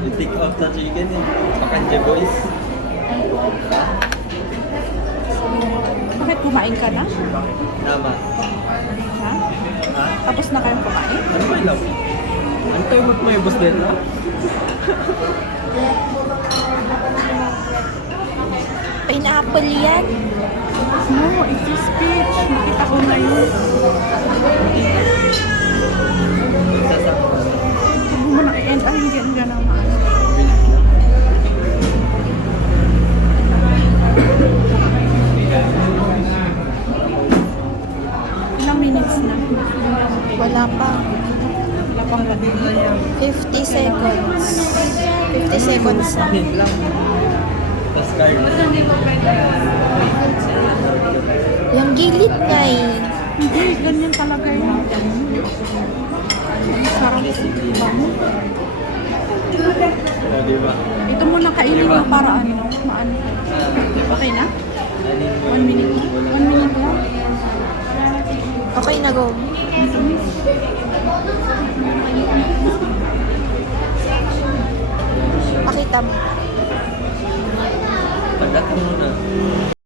I-take out na chicken eh. Pakanje boys. Bakit kumain ka na? Tama. Ha? Ha? Tapos na kayong kumain? Ano ba ilaw? Ano tayo mo yung boss din ha? Pineapple yan. No, it's a speech. Nakita ko na yun. Sasama. Huwag mo na i-end. Ay, hindi ka na maano. Ilang minutes na? Wala pa. Wala pang gabi. 50 seconds. 50 seconds na. Hint lang. Tapos card. Yung gilid nga eh. Hindi, ganyan talaga yun. Sarap. Bango. Diba? Ito muna kainin mo para ano, maano. Diba? Okay na? Anin mo 1 minute na? 1 minute lang? Okay na, go.